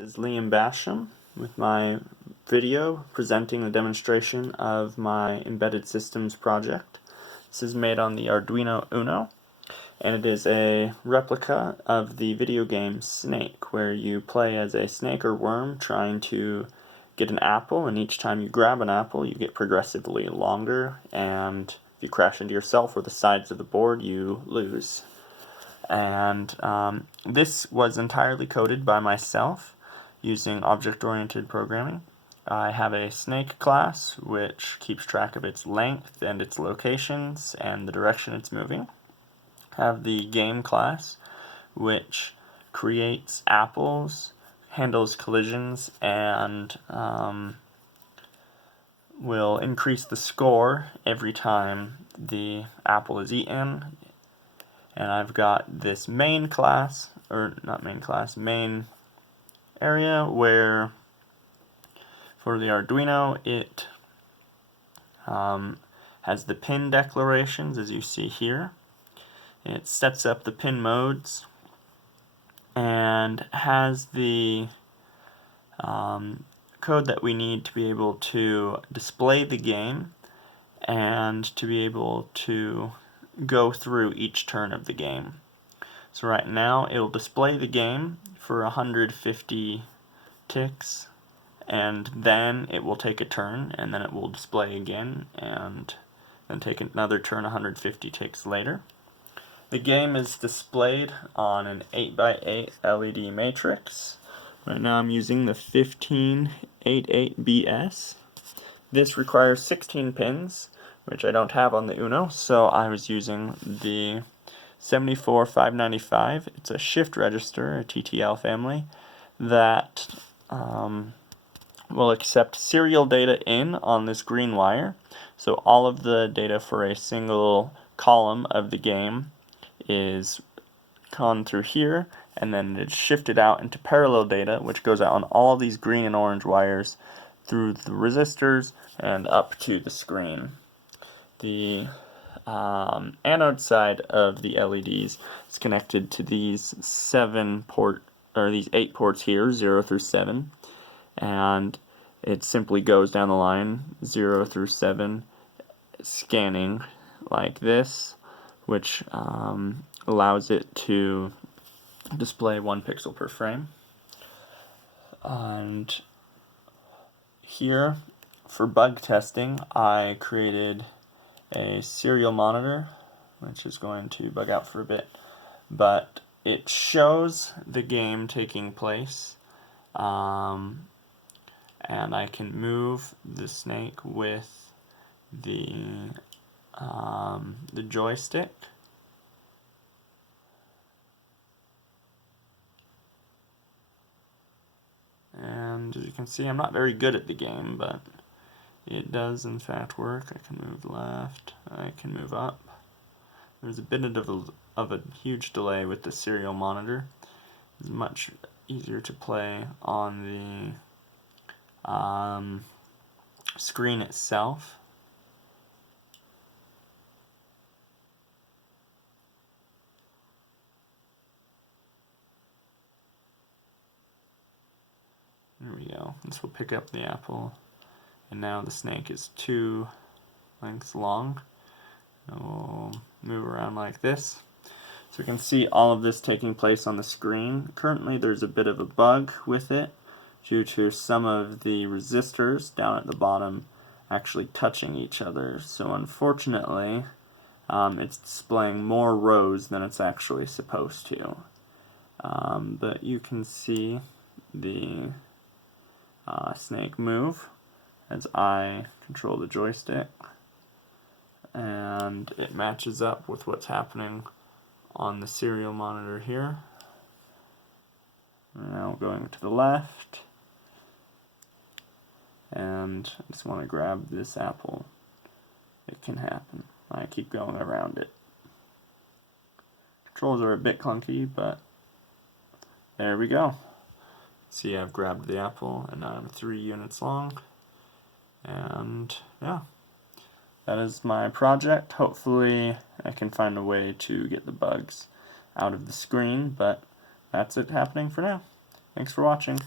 This is Liam Basham with my video presenting the demonstration of my embedded systems project. This is made on the Arduino Uno, and it is a replica of the video game Snake, where you play as a snake or worm trying to get an apple, and each time you grab an apple you get progressively longer, and if you crash into yourself or the sides of the board you lose. And this was entirely coded by myself using object-oriented programming. I have a snake class which keeps track of its length and its locations and the direction it's moving. I have the game class which creates apples, handles collisions, and will increase the score every time the apple is eaten. And I've got this main class, or not main class, main area where for the Arduino it has the pin declarations, as you see here. It sets up the pin modes and has the code that we need to be able to display the game and to be able to go through each turn of the game. So right now it'll display the game for 150 ticks, and then it will take a turn, and then it will display again, and then take another turn 150 ticks later. The game is displayed on an 8x8 LED matrix. Right now I'm using the 1588BS. This requires 16 pins, which I don't have on the Uno, so I was using the 74595. It's a shift register, a TTL family, that will accept serial data in on this green wire. So all of the data for a single column of the game is gone through here, and then it's shifted out into parallel data, which goes out on all these green and orange wires through the resistors and up to the screen. The anode side of the LEDs is connected to these 8 ports here, 0 through 7, and it simply goes down the line 0 through 7, scanning like this, which allows it to display 1 pixel per frame. And here, for bug testing, I created a serial monitor, which is going to bug out for a bit, but it shows the game taking place, and I can move the snake with the joystick. And as you can see, I'm not very good at the game, but it does in fact work. I can move left, I can move up. There's a bit of a huge delay with the serial monitor. It's much easier to play on the screen itself. There we go. This will pick up the apple. And now the snake is 2 lengths long. And we'll move around like this. So we can see all of this taking place on the screen. Currently there's a bit of a bug with it due to some of the resistors down at the bottom actually touching each other. So unfortunately it's displaying more rows than it's actually supposed to. But you can see the snake move as I control the joystick, and it matches up with what's happening on the serial monitor here. Now going to the left, and I just want to grab this apple. It can happen. I keep going around it. Controls are a bit clunky, but there we go. See, I've grabbed the apple, and now I'm 3 units long. And yeah, that is my project. Hopefully I can find a way to get the bugs out of the screen, but that's it happening for now. Thanks for watching.